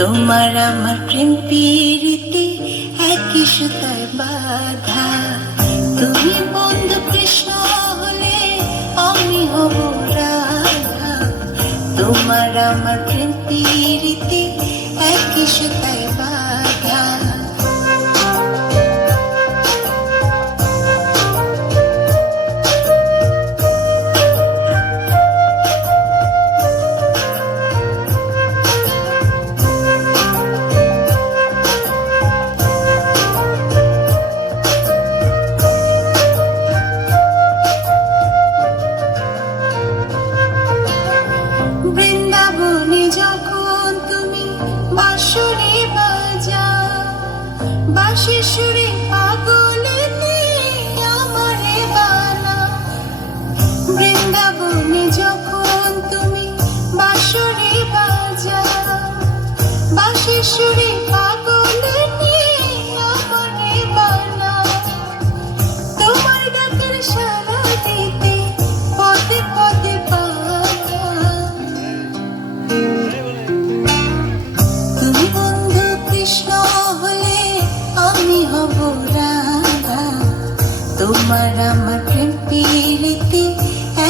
তোমার আমার প্রেম প্রীতি একই সুতায় বাঁধা। তুমি বন্ধু কৃষ্ণ হলে আমি হব রাধা। তোমার আমার প্রেম প্রীতি একই সুতায় বাঁধা। বৃন্দাবনে যখন তুমি বাঁশরি বাজাও, বাঁশির সুরে পাগলেতে আমারে বানাও। বৃন্দাবনে যখন তুমি বাঁশরি বাজাও, বাঁশির সুরে পাগলেতে আমারে বানাও। তোমার ডাকের সাড়া দিতে পদে পদে তোমার আমার প্রেম প্রীতি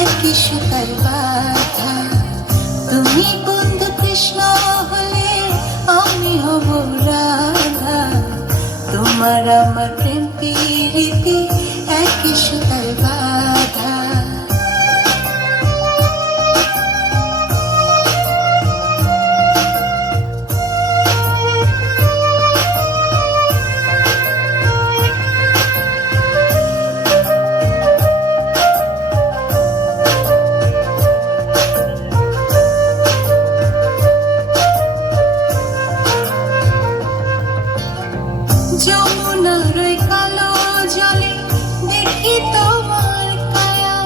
একই সুতায় বাঁধা। তুমি বন্ধু কৃষ্ণ হলে আমি হব রাধা। তোমার আমার প্রেম প্রীতি একই সুতায় বাঁধা। যমুনার ওই কালো জলে দেখি তোমার কায়া।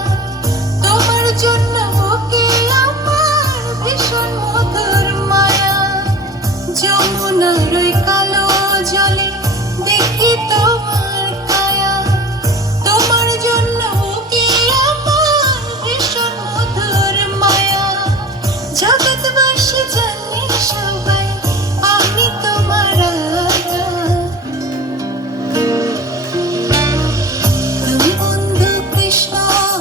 তোমার জন্য বুকে আমার ভীষণ মধুর মায়া। যমুনার ওই কালো জলে দেখি তোমার কায়া। তোমার জন্য বুকে আমার ভীষণ মধুর মায়া। জগৎবাসী জানে সবাই আমি তোমার রাধা। তুমি বন্ধু কৃষ্ণ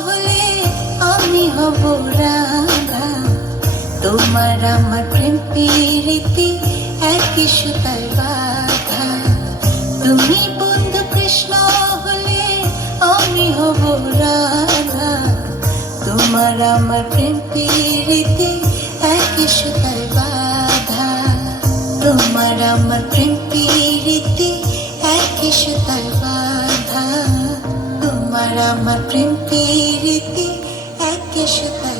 হলে আমি হব রাধা। তোমার আমার প্রেম প্রীতি একই সুতায় বাঁধা। তুমি বন্ধু কৃষ্ণ হলে আমি হব রাধা। তোমার আমার প্রেম প্রীতি একই সুতায় বাঁধা। তোমার আমার প্রেম প্রীতি একই সুতায় বাঁধা। তোমার আমার প্রেম প্রীতি একই সুতায়